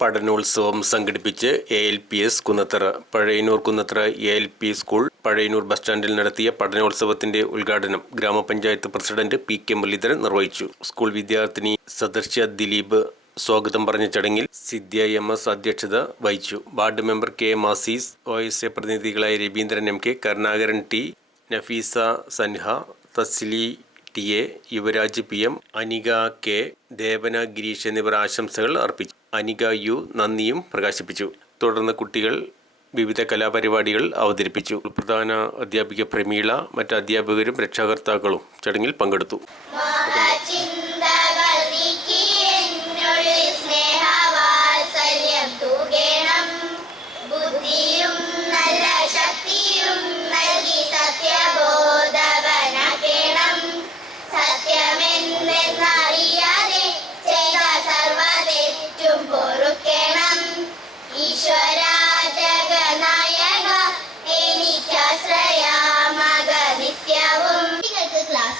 പഠനോത്സവം സംഘടിപ്പിച്ച് ALPS Kunnathara. Pazhayannur Kunnathara ALP school Pazhayannur bus സ്റ്റാൻഡിൽ നടത്തിയ പഠനോത്സവത്തിന്റെ ഉദ്ഘാടനം ഗ്രാമപഞ്ചായത്ത് പ്രസിഡന്റ് PK മുരളീധരൻ നിർവഹിച്ചു. സ്കൂൾ വിദ്യാർത്ഥിനി സദർശ്യ ദിലീപ് സ്വാഗതം പറഞ്ഞ ചടങ്ങിൽ സിദ്ധ്യ MS അധ്യക്ഷത വഹിച്ചു. Ward member KM Azeez, OSA പ്രതിനിധികളായ Raveendran MK, Karunakaran T, Nafeesa Sanha, Thasli TA, Yuvaraj PM, Anika K, Devana Gireesh എന്നിവർ ആശംസകൾ അർപ്പിച്ചു. അനിക U നന്ദിയും പ്രകാശിപ്പിച്ചു. തുടർന്ന് കുട്ടികൾ വിവിധ കലാപരിപാടികൾ അവതരിപ്പിച്ചു. പ്രധാന അധ്യാപിക പ്രമീള, മറ്റ് അധ്യാപകരും രക്ഷാകർത്താക്കളും ചടങ്ങിൽ പങ്കെടുത്തു.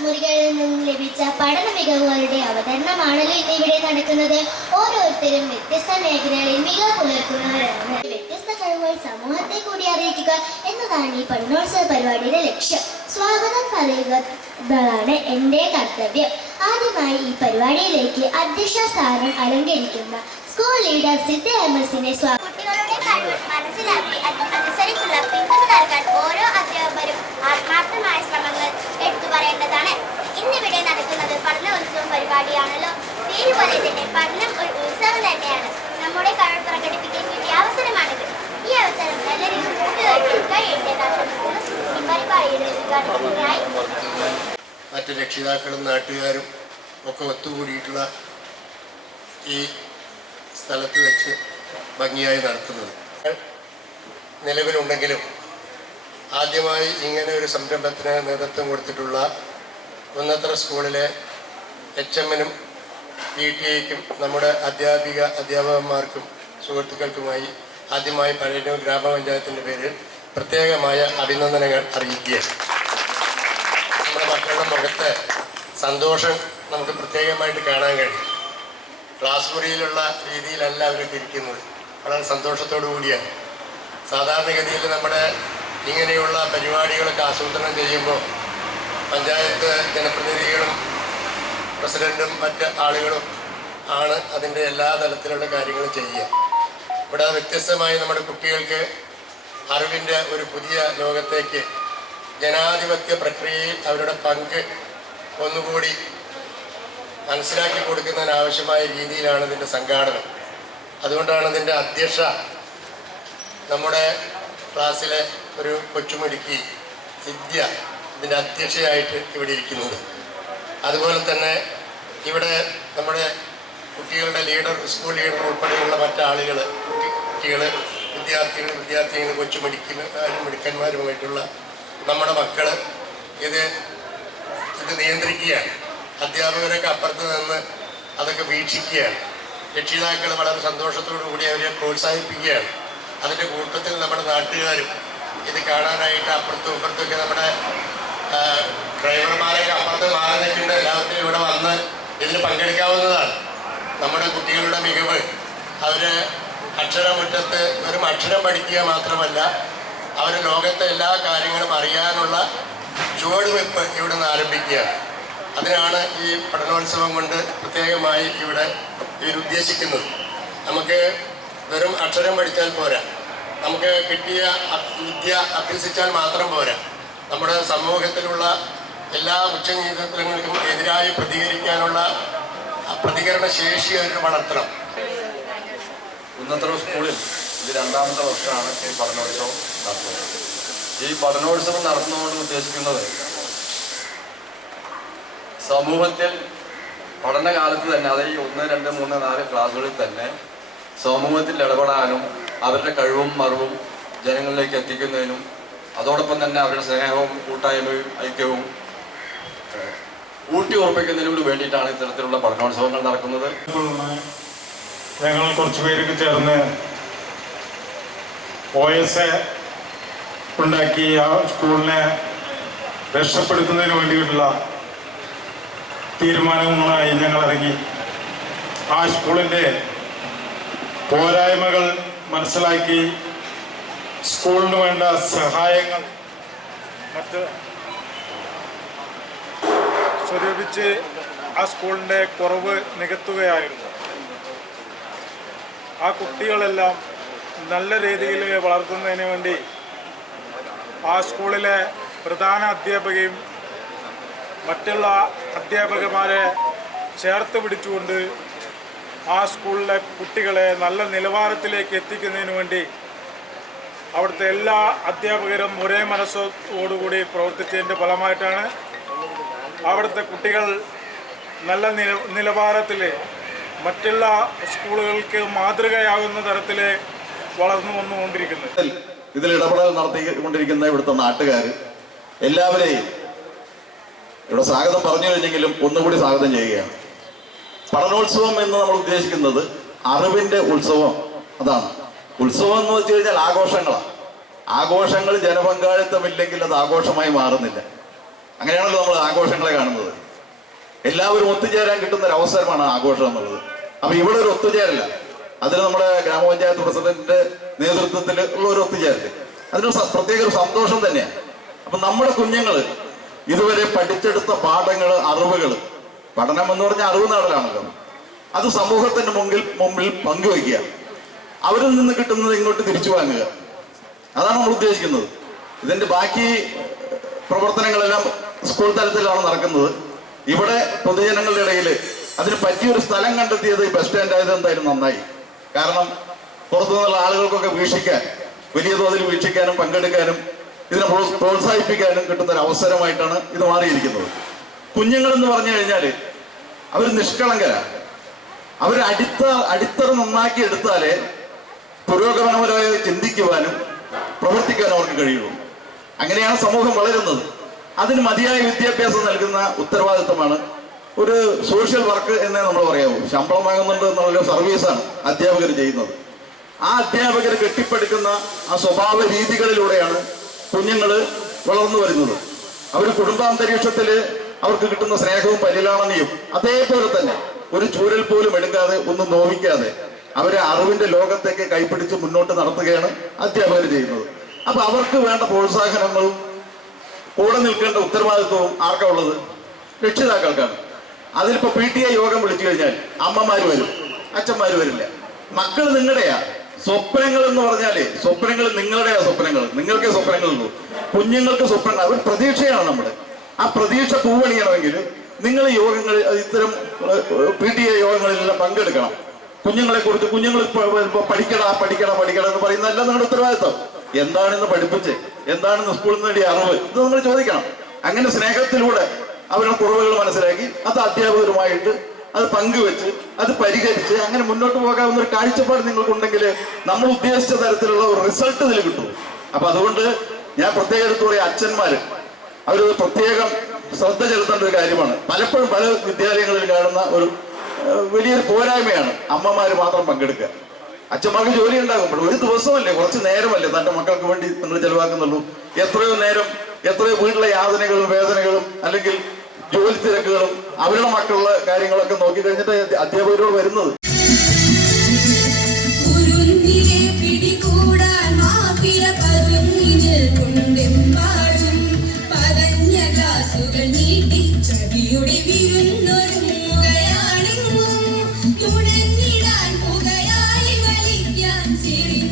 മുറികളിൽ നിന്നും ലഭിച്ച പഠന മികവുകളുടെ അവതരണമാണല്ലോ ഇന്നിവിടെ നടക്കുന്നത്. ഓരോരുത്തരും വ്യത്യസ്ത മേഖലകളിൽ മികവ് പുലർത്തുന്നവരാണ്. വ്യത്യസ്ത കഴിവുകൾ സമൂഹത്തെ കൂടി അറിയിക്കുക എന്നതാണ് ഈ പഠനോത്സവ പരിപാടിയുടെ ലക്ഷ്യം. സ്വാഗതം പറയുന്നതാണ് എൻ്റെ കർത്തവ്യം. ആദ്യമായി ഈ പരിപാടിയിലേക്ക് അധ്യക്ഷ സ്ഥാനം അലങ്കരിക്കുന്ന സ്കൂൾ ലീഡർ സിദ്ധ്യ MS-നെ കുട്ടികളുടെ കഴിവ് മനസ്സിലാക്കി അനുസരിച്ചുള്ള പിന്തുണ നൽകാൻ ഓരോ അധ്യാപകരും ആത്മാർത്ഥമായ ശ്രമങ്ങൾ എടുത്തു പറയേണ്ടതാണ്. ഇന്നിവിടെ നടക്കുന്നത് പഠനോത്സവം പരിപാടിയാണല്ലോ. പേര് പോലെ തന്നെ പഠനം ഒരു ഉത്സവം തന്നെയാണ്. നമ്മുടെ കഴിവ് പ്രകടിപ്പിക്കാൻ വേണ്ടിയ അവസരമാണിത്. ഈ അവസരം നല്ല രീതിയിൽ കൂട്ടുകാർക്ക് കഴിയേണ്ടതാണ്. ഈ പരിപാടിയുടെ ഉദ്ഘാടനത്തിനായി മറ്റ് രക്ഷിതാക്കളും നാട്ടുകാരും ഒക്കെ ഒത്തുകൂടിയിട്ടുള്ള ഈ സ്ഥലത്ത് വെച്ച് ഭംഗിയായി നടത്തുന്നത് നിലവിലുണ്ടെങ്കിലും ആദ്യമായി ഇങ്ങനെ ഒരു സംരംഭത്തിന് നേതൃത്വം കൊടുത്തിട്ടുള്ള കുന്നത്തറ സ്കൂളിലെ HM-നും PTA-ക്കും നമ്മുടെ അധ്യാപകന്മാർക്കും സുഹൃത്തുക്കൾക്കുമായി ആദ്യമായി പഴയന്നൂർ ഗ്രാമപഞ്ചായത്തിൻ്റെ പേരിൽ പ്രത്യേകമായ അഭിനന്ദനങ്ങൾ അറിയിക്കുകയാണ്. നമ്മുടെ മക്കളുടെ മുഖത്തെ സന്തോഷം നമുക്ക് പ്രത്യേകമായിട്ട് കാണാൻ കഴിയും. ക്ലാസ് മുറിയിലുള്ള രീതിയിലല്ല അവരൊക്കെ ഇരിക്കുന്നത്, വളരെ സന്തോഷത്തോടു കൂടിയാണ്. സാധാരണഗതിയിൽ നമ്മുടെ ഇങ്ങനെയുള്ള പരിപാടികളൊക്കെ ആസൂത്രണം ചെയ്യുമ്പോൾ പഞ്ചായത്ത് ജനപ്രതിനിധികളും പ്രസിഡൻറ്റും മറ്റ് ആളുകളും ആണ് അതിൻ്റെ എല്ലാ തലത്തിലുള്ള കാര്യങ്ങളും ചെയ്യുക. ഇവിടെ വ്യത്യസ്തമായി നമ്മുടെ കുട്ടികൾക്ക് അറിവിൻ്റെ ഒരു പുതിയ ലോകത്തേക്ക് ജനാധിപത്യ പ്രക്രിയയിൽ അവരുടെ പങ്ക് ഒന്നുകൂടി മനസ്സിലാക്കി കൊടുക്കുന്നതിനാവശ്യമായ രീതിയിലാണ് ഇതിൻ്റെ സംഘാടനം. അതുകൊണ്ടാണ് ഇതിൻ്റെ അധ്യക്ഷ നമ്മുടെ ക്ലാസ്സിലെ ഒരു കൊച്ചുമിടുക്കി സിദ്ധ്യ ഇതിൻ്റെ അധ്യക്ഷയായിട്ട് ഇവിടെ ഇരിക്കുന്നത്. അതുപോലെ തന്നെ ഇവിടെ നമ്മുടെ കുട്ടികളുടെ ലീഡർ, സ്കൂൾ ലീഡർ ഉൾപ്പെടെയുള്ള മറ്റാളുകൾ, കുട്ടികൾ, വിദ്യാർത്ഥികൾ, മിടുക്കന്മാരുമായിട്ടുള്ള നമ്മുടെ മക്കൾ ഇത് നിയന്ത്രിക്കുകയാണ്. അധ്യാപകരൊക്കെ അപ്പുറത്ത് നിന്ന് അതൊക്കെ വീക്ഷിക്കുകയാണ്. രക്ഷിതാക്കൾ വളരെ സന്തോഷത്തോടു കൂടി അവരെ പ്രോത്സാഹിപ്പിക്കുകയാണ്. അതിൻ്റെ കൂട്ടത്തിൽ നമ്മുടെ നാട്ടുകാരും ഇത് കാണാനായിട്ട് അപ്പുറത്തും ഇപ്പുറത്തൊക്കെ നമ്മുടെ ഡ്രൈവർമാരൊക്കെ അപ്പുറത്ത് മാറി നിൽക്കേണ്ട എല്ലാവർക്കും ഇവിടെ വന്ന് ഇതിൽ പങ്കെടുക്കാവുന്നതാണ്. നമ്മുടെ കുട്ടികളുടെ മികവ് അവർ അക്ഷരമുറ്റത്ത് വെറും അക്ഷരം പഠിക്കുക മാത്രമല്ല, അവർ ലോകത്തെ എല്ലാ കാര്യങ്ങളും അറിയാനുള്ള ചുവടുവെപ്പ് ഇവിടെ നിന്ന് ആരംഭിക്കുകയാണ്. അതിനാണ് ഈ പഠനോത്സവം കൊണ്ട് പ്രത്യേകമായി ഇവിടെ ഇവരുദ്ദേശിക്കുന്നത്. നമുക്ക് വെറും അക്ഷരം പഠിച്ചാൽ പോരാ, നമുക്ക് കിട്ടിയ വിദ്യ അഭ്യസിച്ചാൽ മാത്രം പോരാ. നമ്മുടെ സമൂഹത്തിലുള്ള എല്ലാ ഉച്ചനീചത്വങ്ങൾക്കും എതിരായി പ്രതികരിക്കാനുള്ള പ്രതികരണ ശേഷി അവർ വളർത്തണം. കുന്നത്തറ സ്കൂളിൽ ഇത് രണ്ടാമത്തെ വർഷമാണ് ഈ പഠനോത്സവം നടത്തുന്നത്. ഈ പഠനോത്സവം നടത്തുന്നതുകൊണ്ട് ഉദ്ദേശിക്കുന്നത് സമൂഹത്തിൽ പഠനകാലത്ത് തന്നെ, അത് ഈ 1, 2, 3, 4 ക്ലാസ്സുകളിൽ തന്നെ സമൂഹത്തിൽ ഇടപെടാനും അവരുടെ കഴിവും അറിവും ജനങ്ങളിലേക്ക് എത്തിക്കുന്നതിനും അതോടൊപ്പം തന്നെ അവരുടെ സ്നേഹവും കൂട്ടായ്മയും ഐക്യവും ഊട്ടി ഉറപ്പിക്കുന്നതിനും വേണ്ടിയിട്ടാണ് ഇത്തരത്തിലുള്ള പഠനോത്സവങ്ങൾ നടക്കുന്നത്. ഞങ്ങൾ കുറച്ച് പേർക്ക് ചേർന്ന് OSA ഉണ്ടാക്കി ആ സ്കൂളിനെ രക്ഷപ്പെടുത്തുന്നതിന് വേണ്ടിയിട്ടുള്ള തീരുമാനങ്ങളുമായി ഞങ്ങൾ ഇറങ്ങി. ആ സ്കൂളിൻ്റെ പോരായ്മകൾ മനസ്സിലാക്കി സ്കൂളിന് വേണ്ട സഹായങ്ങൾ മറ്റ് സ്വരൂപിച്ച് ആ സ്കൂളിൻ്റെ കുറവ് നികത്തുകയായിരുന്നു. ആ കുട്ടികളെല്ലാം നല്ല രീതിയിൽ വളർത്തുന്നതിന് വേണ്ടി ആ സ്കൂളിലെ പ്രധാന അധ്യാപകയും മറ്റുള്ള അധ്യാപകന്മാരെ ചേർത്ത് പിടിച്ചുകൊണ്ട് ആ സ്കൂളിലെ കുട്ടികളെ നല്ല നിലവാരത്തിലേക്ക് എത്തിക്കുന്നതിന് വേണ്ടി അവിടുത്തെ എല്ലാ അധ്യാപകരും ഒരേ മനസ്സോടുകൂടി പ്രവർത്തിച്ചതിൻ്റെ ഫലമായിട്ടാണ് അവിടുത്തെ കുട്ടികൾ നല്ല നിലവാരത്തിൽ മറ്റുള്ള സ്കൂളുകൾക്ക് മാതൃകയാകുന്ന തരത്തിൽ വളർന്നു വന്നുകൊണ്ടിരിക്കുന്നത്. ഇതിൽ ഇടപെടൽ നടത്തിക്കൊണ്ടിരിക്കുന്ന ഇവിടുത്തെ നാട്ടുകാർ എല്ലാവരെയും ഇവിടെ സ്വാഗതം പറഞ്ഞു കഴിഞ്ഞെങ്കിലും ഒന്നുകൂടി സ്വാഗതം ചെയ്യുകയാണ്. പഠനോത്സവം എന്ന് നമ്മൾ ഉദ്ദേശിക്കുന്നത് അറിവിൻ്റെ ഉത്സവം. അതാണ് ഉത്സവം എന്ന് വെച്ച് കഴിഞ്ഞാൽ ആഘോഷങ്ങളാണ്. ആഘോഷങ്ങൾ ജനപങ്കാളിത്തമില്ലെങ്കിൽ അത് ആഘോഷമായി മാറുന്നില്ല. അങ്ങനെയാണല്ലോ നമ്മൾ ആഘോഷങ്ങളെ കാണുന്നത്. എല്ലാവരും ഒത്തുചേരാൻ കിട്ടുന്ന ഒരു അവസരമാണ് ആഘോഷം എന്നുള്ളത്. അപ്പൊ ഇവിടെ ഒരു ഒത്തുചേരല, അതിന് നമ്മുടെ ഗ്രാമപഞ്ചായത്ത് പ്രസിഡന്റിന്റെ നേതൃത്വത്തിൽ ഉള്ള ഒരു ഒത്തുചേരല്, അതിന് പ്രത്യേക ഒരു സന്തോഷം തന്നെയാണ്. അപ്പൊ നമ്മുടെ കുഞ്ഞുങ്ങൾ ഇതുവരെ പഠിച്ചെടുത്ത പാഠങ്ങൾ, അറിവുകൾ, പഠനം എന്ന് പറഞ്ഞാൽ അറിവ് നേടലാണല്ലോ, അത് സമൂഹത്തിന്റെ മുമ്പിൽ പങ്കുവയ്ക്കുക, അവരിൽ നിന്ന് കിട്ടുന്നത് ഇങ്ങോട്ട് തിരിച്ചു വാങ്ങുക, അതാണ് നമ്മൾ ഉദ്ദേശിക്കുന്നത്. ഇതിന്റെ ബാക്കി പ്രവർത്തനങ്ങളെല്ലാം സ്കൂൾ തലത്തിലാണ് നടക്കുന്നത്. ഇവിടെ പൊതുജനങ്ങളുടെ ഇടയിൽ അതിന് പറ്റിയൊരു സ്ഥലം കണ്ടെത്തിയത് ബസ് സ്റ്റാൻഡ് ആയത് എന്തായാലും നന്നായി. കാരണം പുറത്തുനിന്നുള്ള ആളുകൾക്കൊക്കെ വീക്ഷിക്കാൻ, വലിയ തോതിൽ വീക്ഷിക്കാനും പങ്കെടുക്കാനും ഇതിനെ പ്രോത്സാഹിപ്പിക്കാനും കിട്ടുന്ന ഒരു അവസരമായിട്ടാണ് ഇത് മാറിയിരിക്കുന്നത്. കുഞ്ഞുങ്ങൾ എന്ന് പറഞ്ഞു കഴിഞ്ഞാൽ അവർ നിഷ്കളങ്കരാണ്. അവർ അടിത്തറ നന്നാക്കി എടുത്താലേ പുരോഗമനപരമായി ചിന്തിക്കുവാനും പ്രവർത്തിക്കാനും അവർക്ക് കഴിയുള്ളൂ. അങ്ങനെയാണ് സമൂഹം വളരുന്നത്. അതിന് മതിയായ വിദ്യാഭ്യാസം നൽകുന്ന ഉത്തരവാദിത്തമാണ് ഒരു സോഷ്യൽ വർക്ക് എന്നേ നമ്മൾ പറയാവൂ. ശമ്പളം വാങ്ങുന്നുണ്ട് എന്നുള്ള സർവീസാണ് അധ്യാപകർ ചെയ്യുന്നത്. ആ അധ്യാപകർ കെട്ടിപ്പടുക്കുന്ന ആ സ്വഭാവ രീതികളിലൂടെയാണ് കുഞ്ഞുങ്ങൾ വളർന്നു വരുന്നത്. അവർ കുടുംബാന്തരീക്ഷത്തിൽ അവർക്ക് കിട്ടുന്ന സ്നേഹവും പരിലാളനയും അതേപോലെ തന്നെ ഒരു ചൂരൽ പോലും എടുക്കാതെ, ഒന്നും നോവിക്കാതെ അവരെ അറിവിന്റെ ലോകത്തേക്ക് കൈപ്പിടിച്ച് മുന്നോട്ട് നടത്തുകയാണ് അധ്യാപകർ ചെയ്യുന്നത്. അപ്പൊ അവർക്ക് വേണ്ട പ്രോത്സാഹനങ്ങളും കൂടെ നിൽക്കേണ്ട ഉത്തരവാദിത്വവും ആർക്കാ ഉള്ളത്? രക്ഷിതാക്കൾക്കാണ്. അതിലിപ്പോ PTA യോഗം വിളിച്ചു കഴിഞ്ഞാൽ അമ്മമാര് വരും, അച്ഛന്മാര് വരില്ല. മക്കൾ നിങ്ങളുടെയാ. സ്വപ്നങ്ങൾ എന്ന് പറഞ്ഞാല് സ്വപ്നങ്ങൾ നിങ്ങളുടെയാ. സ്വപ്നങ്ങൾ നിങ്ങൾക്കേ സ്വപ്നങ്ങളുള്ളൂ. കുഞ്ഞുങ്ങൾക്ക് സ്വപ്നങ്ങൾ, അവർ പ്രതീക്ഷയാണ് നമ്മുടെ. ആ പ്രതീക്ഷ പൂവണിയണമെങ്കിൽ നിങ്ങൾ ഇത്തരം PTA യോഗങ്ങളിലെല്ലാം പങ്കെടുക്കണം. കുഞ്ഞുങ്ങളെ കുറിച്ച് കുഞ്ഞുങ്ങൾ പഠിക്കടാ എന്ന് പറയുന്നതല്ല നിങ്ങളുടെ ഉത്തരവാദിത്വം. എന്താണെന്ന് പഠിപ്പിച്ച്, എന്താണെന്ന് സ്കൂളിൽ നിന്ന് നേടിയ അറിവ്, ഇത് നിങ്ങൾ ചോദിക്കണം. അങ്ങനെ സ്നേഹത്തിലൂടെ അവരുടെ കുറവുകൾ മനസ്സിലാക്കി അത് അധ്യാപകരുമായിട്ട് അത് പങ്കുവെച്ച് അത് പരിഹരിച്ച് അങ്ങനെ മുന്നോട്ട് പോകാവുന്ന ഒരു കാഴ്ചപ്പാട് നിങ്ങൾക്കുണ്ടെങ്കിൽ നമ്മൾ ഉദ്ദേശിച്ച തരത്തിലുള്ള ഒരു റിസൾട്ട് ഇതിൽ കിട്ടും. അപ്പൊ അതുകൊണ്ട് ഞാൻ പ്രത്യേകം എടുത്തു പറയാം, അച്ഛന്മാര് അവരത് പ്രത്യേകം ശ്രദ്ധ ചെലുത്തേണ്ട ഒരു കാര്യമാണ്. പലപ്പോഴും പല വിദ്യാലയങ്ങളിൽ കാണുന്ന ഒരു വലിയൊരു പോരായ്മയാണ് അമ്മമാര് മാത്രം പങ്കെടുക്കുക. അച്ഛന്മാർക്ക് ജോലി ഉണ്ടാകുമ്പോൾ ഒരു ദിവസമല്ലേ, കുറച്ച് നേരമല്ലേ തന്റെ മക്കൾക്ക് വേണ്ടി നിങ്ങൾ ചെലവാക്കുന്നുള്ളൂ. എത്രയോ നേരം, എത്രയോ വീട്ടിലെ യാതനകളും വേദനകളും അല്ലെങ്കിൽ ജോലി തിരക്കുകളും അവരുടെ മക്കളുടെ കാര്യങ്ങളൊക്കെ നോക്കി കഴിഞ്ഞിട്ട് അധ്യാപകരോട് വരുന്നത്. City